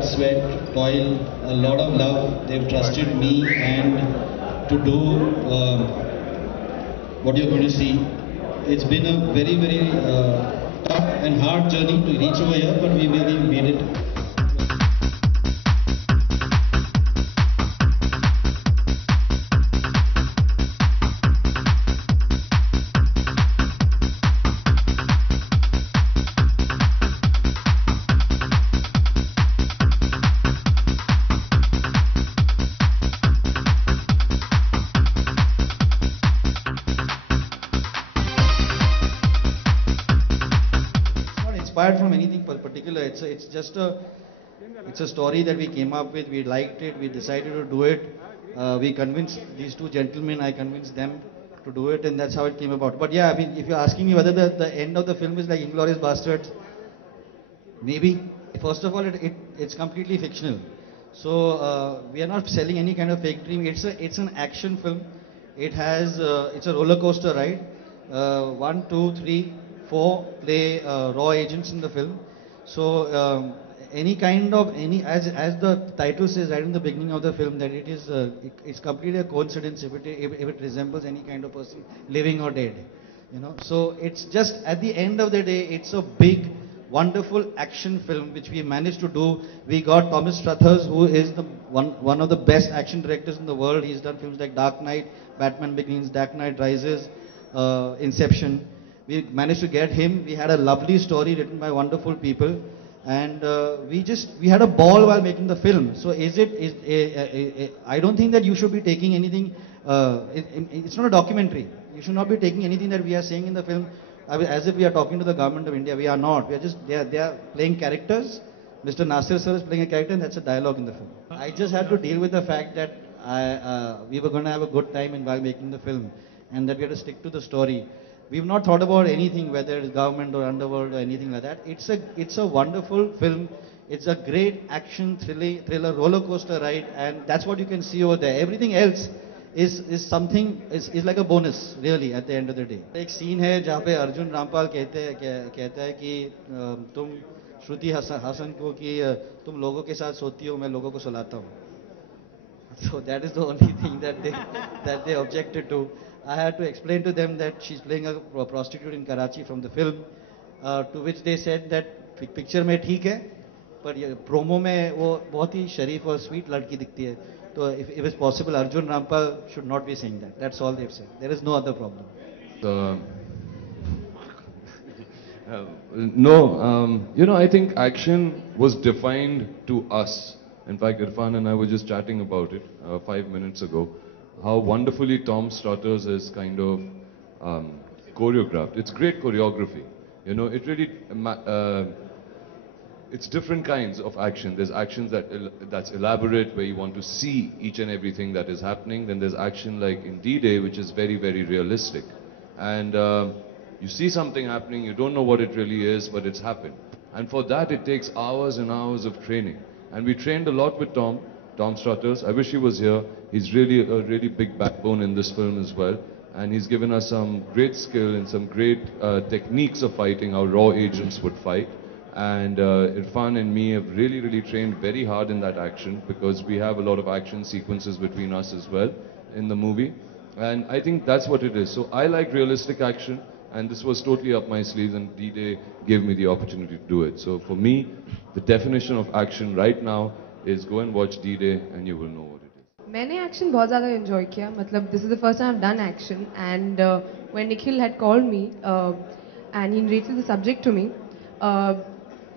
blood, sweat, toil, a lot of love. They've trusted me and to do what you're going to see. It's been a very, very tough and hard journey to reach over here, but we really made it. Inspired from anything particular. It's just a story that we came up with. We liked it. We decided to do it. We convinced these two gentlemen. I convinced them to do it, and that's how it came about. But yeah, I mean, if you're asking me whether the end of the film is like Inglourious Bastards, maybe. First of all, it's completely fictional. So we are not selling any kind of fake dream. It's an action film. It's a roller coaster ride. 1, 2, 3, 4 play raw agents in the film. So as the title says right in the beginning of the film, that it's completely a coincidence if it resembles any kind of person, living or dead. So it's just at the end of the day, it's a big, wonderful action film which we managed to do. We got Thomas Struthers, who is one of the best action directors in the world. He's done films like Dark Knight, Batman Begins, Dark Knight Rises, Inception. We managed to get him. We had a lovely story written by wonderful people, and we had a ball while making the film. So I don't think that you should be taking anything. It's not a documentary. You should not be taking anything that we are saying in the film as if we are talking to the government of India. We are not. We are just they are playing characters. Mr. Nasir sir is playing a character, and that's a dialogue in the film. I just had to deal with the fact that we were going to have a good time while making the film, and that we had to stick to the story. We've not thought about anything, whether it's government or underworld or anything like that. It's a wonderful film. It's a great action thriller roller coaster ride, and that's what you can see over there. Everything else is like a bonus, really, at the end of the day. एक scene है जहाँ पे अर्जुन रामपाल कहता है कि तुम श्रुति हासन को कि तुम लोगों के साथ सोती हो, मैं लोगों को सुलाता हूँ. So that is the only thing that they objected to. I had to explain to them that she's playing a prostitute in Karachi from the film, to which they said that picture में ठीक है, पर promo में वो बहुत ही शरीफ और sweet लड़की दिखती है. So if it's possible, Arjun Rampal should not be saying that. That's all they've said. There is no other problem. No, I think action was defined to us. In fact, Irrfan and I were just chatting about it 5 minutes ago. How wonderfully Tom Struthers is kind of choreographed. It's great choreography. It really, it's different kinds of action. There's actions that's elaborate, where you want to see each and everything that is happening. Then there's action like in D-Day, which is very, very realistic. And you see something happening, you don't know what it really is, but it's happened. And for that, it takes hours and hours of training. And we trained a lot with Tom Struthers. I wish he was here. He's really a really big backbone in this film as well. And he's given us some great skill and some great techniques of fighting, how raw agents would fight. And Irrfan and me have really, really trained very hard in that action, because we have a lot of action sequences between us as well in the movie. And I think that's what it is. So I like realistic action, and this was totally up my sleeves, and D-Day gave me the opportunity to do it. So for me, the definition of action right now is go and watch D-Day and you will know what it is. मैंने action बहुत ज़्यादा enjoy किया. मतलब this is the first time I've done action, and when Nikhil had called me and he narrated the subject to me,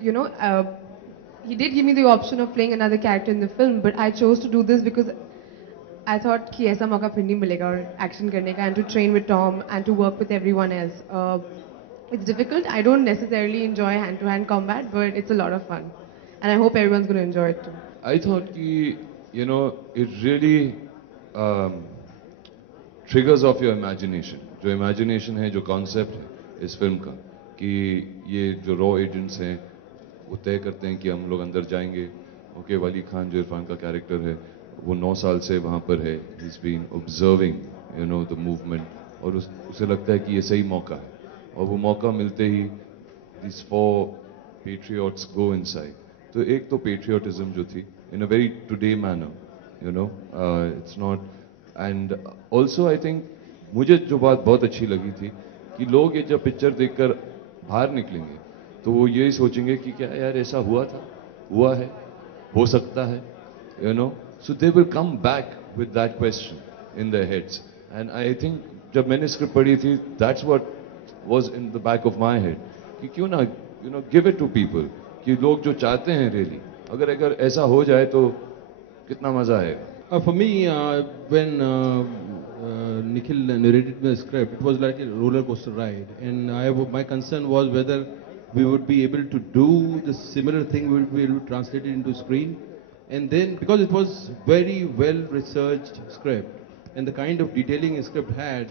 he did give me the option of playing another character in the film, but I chose to do this because I thought कि ऐसा मौका फिर नहीं मिलेगा और action करने का, and to train with Tom and to work with everyone else. It's difficult. I don't necessarily enjoy hand-to-hand combat, but it's a lot of fun, and I hope everyone's going to enjoy it too. I thought कि it really triggers off your imagination. जो imagination है, जो concept है इस film का, कि ये जो raw agents हैं वो तय करते हैं कि हम लोग अंदर जाएंगे. ओके, वली खान जो इरफान का कैरेक्टर है, वो 9 साल से वहाँ पर है. He's been observing, the movement, और उसे लगता है कि ये सही मौका है, और वो मौका मिलते ही these 4 patriots go inside. तो एक तो patriotism जो थी in a very today manner, you know, it's not, and also I think मुझे जो बात बहुत अच्छी लगी थी कि लोग ये जब पिक्चर देखकर बाहर निकलेंगे तो वो यही सोचेंगे कि क्या यार ऐसा हुआ था, हुआ है, हो सकता है, you know, so they will come back with that question in their heads, and I think जब मैंने स्क्रिप्ट पढ़ी थी, that's what was in the back of my head कि क्यों ना, you know, give it to people कि लोग जो चाहते हैं really, अगर ऐसा हो जाए तो कितना मजा आएगा. For me, when Nikhil narrated the script, it was like a roller coaster ride, and my concern was whether we would be able to do the similar thing, we would be able to translate it into screen, and then because it was very well researched script, and the kind of detailing the script had,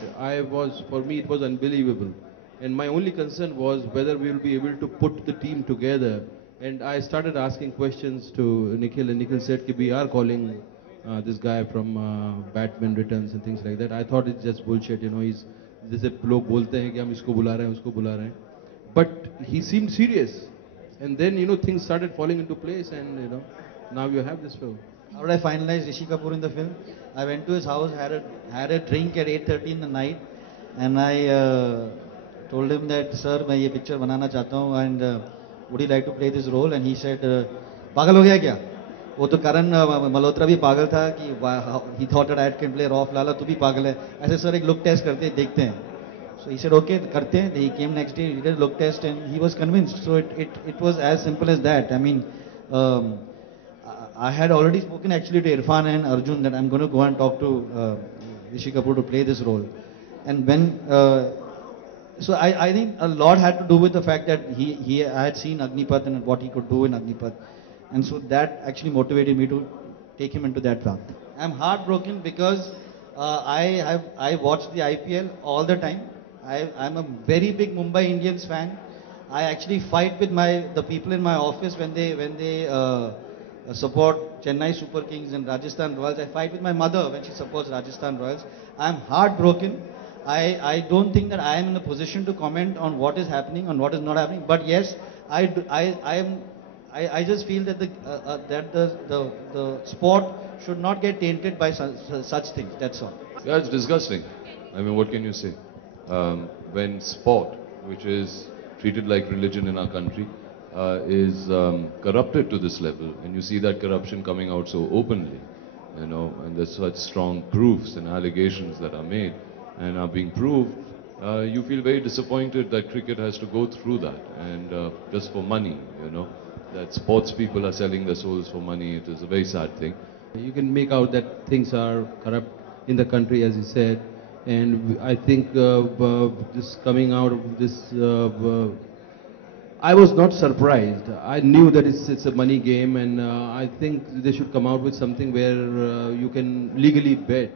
for me it was unbelievable, and my only concern was whether we will be able to put the team together. And I started asking questions to Nikhil, and Nikhil said that we are calling this guy from Batman Returns and things like that. I thought it's just bullshit, you know, he's जैसे लोग बोलते हैं कि हम इसको बुला रहे हैं, उसको बुला रहे हैं. But he seemed serious, and then, you know, things started falling into place, and, you know, now you have this film. How did I finalize Rishi Kapoor in the film? I went to his house, had a drink at 8:30 in the night, and I told him that, sir, मैं ये picture बनाना चाहता हूँ, and would you like to play this role? And he said, पागल हो गया क्या? वो तो करण मल्होत्रा भी पागल था कि he thought that I can play Rauf Lala, तू भी पागल है. ऐसे सर एक look test करते हैं, देखते हैं. So he said, okay, करते हैं. He came next day, he did a look test, and he was convinced. So it was as simple as that. I mean, I had already spoken actually to Irrfan and Arjun that I'm going to go and talk to Rishi Kapoor to play this role. And when so I think a lot had to do with the fact that I had seen Agnipath and what he could do in Agnipath, and so that actually motivated me to take him into that path. I'm heartbroken because I watch the IPL all the time. I'm a very big Mumbai Indians fan. I actually fight with the people in my office when they support Chennai Super Kings and Rajasthan Royals. I fight with my mother when she supports Rajasthan Royals. I'm heartbroken. I don't think that I am in a position to comment on what is happening and what is not happening. But yes, I just feel that the sport should not get tainted by such things. That's all. Yeah, it's disgusting. I mean, what can you say? When sport, which is treated like religion in our country, is corrupted to this level, and you see that corruption coming out so openly, you know, and there's such strong proofs and allegations that are made and are being proved, you feel very disappointed that cricket has to go through that, and just for money, you know, that sports people are selling their souls for money. It is a very sad thing. You can make out that things are corrupt in the country, as you said, and I think just coming out of this, I was not surprised. I knew that it's a money game, and I think they should come out with something where you can legally bet.